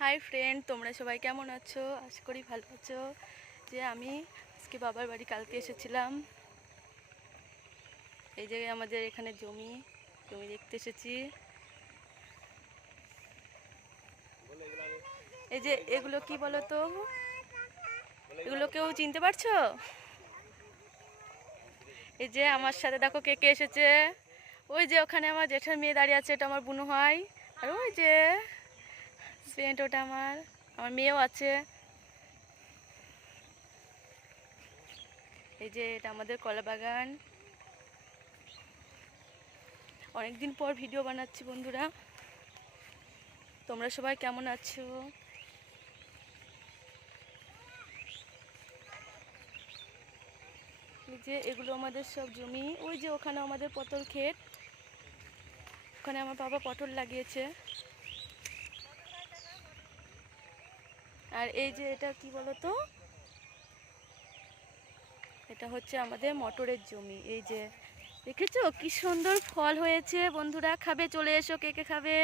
Hi friend, তোমরা সবাই কেমন আছো? আশা করি ভালো আছো। যে আমি আজকে বাবার বাড়ি কালকে এসেছিলাম। এই যে আমাদের এখানে জমি দেখতে এসেছি। এই যে এগুলো কি বলো তো, এগুলো কেউ চিনতে পারছো? এই যে আমার সাথে দেখো কে কে এসেছে। ওই যে ওখানে আমার জেঠার মেয়ে দাঁড়িয়ে আছে, এটা আমার বুনু হয়। আর ওই যে ফ্রেন্ড, ওটা আমার মেয়েও আছে। এই যে এটা আমাদের কলা বাগান। অনেকদিন পর ভিডিও বানাচ্ছি বন্ধুরা। তোমরা সবাই কেমন আছো? এই যে এগুলো আমাদের সব জমি। ওই যে ওখানে আমাদের পটল ক্ষেত, ওখানে আমার বাবা পটল লাগিয়েছে। আর এই যে এটা কি বলতো, এটা হচ্ছে আমাদের মটরের জমি। এই যে দেখেছো কি সুন্দর ফল হয়েছে বন্ধুরা, খাবে? চলে এসো, কে কে খাবে?